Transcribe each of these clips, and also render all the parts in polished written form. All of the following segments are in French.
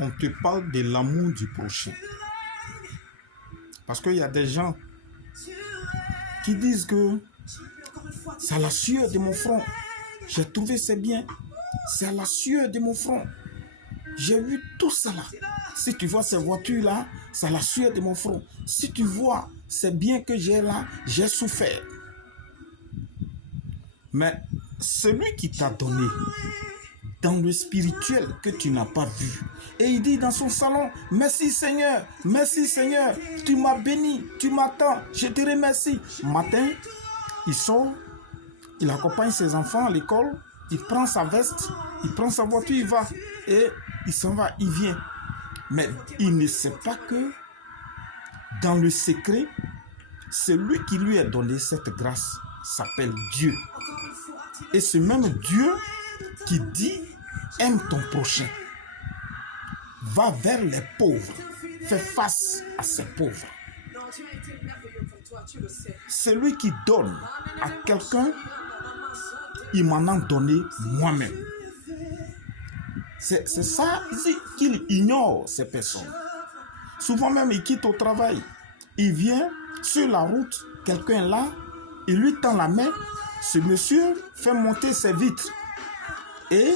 on te parle de l'amour du prochain. Parce qu'il y a des gens qui disent que c'est à la sueur de mon front. J'ai trouvé c'est bien. C'est à la sueur de mon front. J'ai vu tout ça là. Si tu vois ces voitures-là, c'est à la sueur de mon front. Si tu vois ces biens que j'ai là, j'ai souffert. Mais celui qui t'a donné dans le spirituel que tu n'as pas vu, et il dit dans son salon, merci Seigneur, tu m'as béni, tu m'attends, je te remercie. Matin, il sort, il accompagne ses enfants à l'école, il prend sa veste, il prend sa voiture, il va, et il s'en va, il vient. Mais il ne sait pas que dans le secret, celui qui lui a donné cette grâce s'appelle Dieu. Et ce même Dieu qui dit, aime ton prochain, va vers les pauvres, fais face à ces pauvres. Celui qui donne à quelqu'un, il m'en a donné moi-même. C'est ça qu'il ignore, ces personnes. Souvent même, il quitte au travail. Il vient sur la route, quelqu'un est là, il lui tend la main. Ce monsieur fait monter ses vitres. Et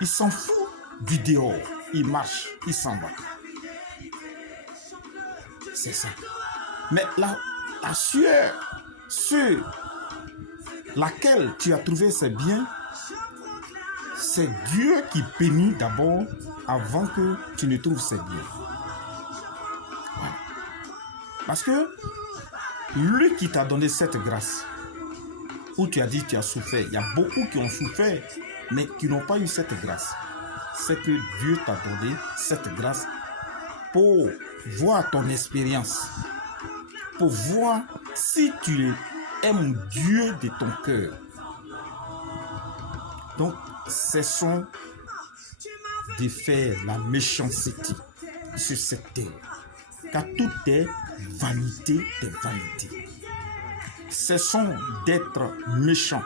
il s'en fout du dehors. Il marche, il s'en va. C'est ça. Mais la sueur sur laquelle tu as trouvé ces biens, c'est Dieu qui bénit d'abord avant que tu ne trouves ces biens. Voilà. Parce que lui qui t'a donné cette grâce, où tu as dit tu as souffert, il y a beaucoup qui ont souffert, mais qui n'ont pas eu cette grâce. C'est que Dieu t'a donné cette grâce pour voir ton expérience, pour voir si tu aimes Dieu de ton cœur. Donc, cessons de faire la méchanceté sur cette terre, car tout est vanité des vanités. Cessons d'être méchants,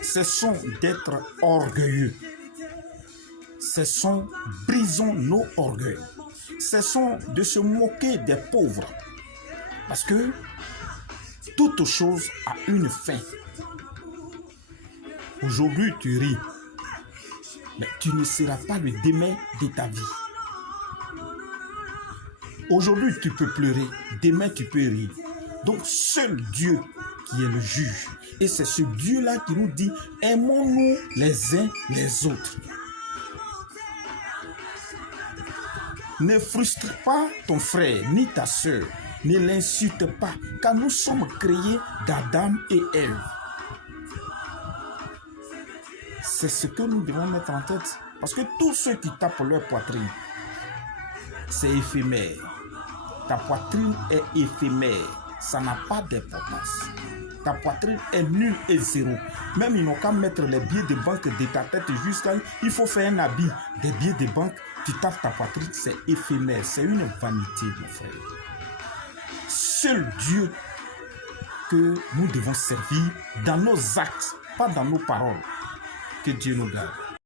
cessons d'être orgueilleux, brisons nos orgueils, cessons de se moquer des pauvres, parce que toute chose a une fin. Aujourd'hui, tu ris, mais tu ne seras pas le demain de ta vie. Aujourd'hui, tu peux pleurer, demain, tu peux rire. Donc, seul Dieu qui est le juge. Et c'est ce Dieu-là qui nous dit, aimons-nous les uns les autres. Ne frustre pas ton frère ni ta soeur. Ne l'insulte pas, car nous sommes créés d'Adam et Ève. C'est ce que nous devons mettre en tête. Parce que tous ceux qui tapent leur poitrine, c'est éphémère. Ta poitrine est éphémère. Ça n'a pas d'importance. Ta poitrine est nulle et zéro. Même ils n'ont qu'à mettre les billets de banque de ta tête jusqu'à... Il faut faire un habit des billets de banque. Tu tapes ta poitrine, c'est éphémère. C'est une vanité, mon frère. Seul Dieu que nous devons servir dans nos actes, pas dans nos paroles. Que Dieu nous garde.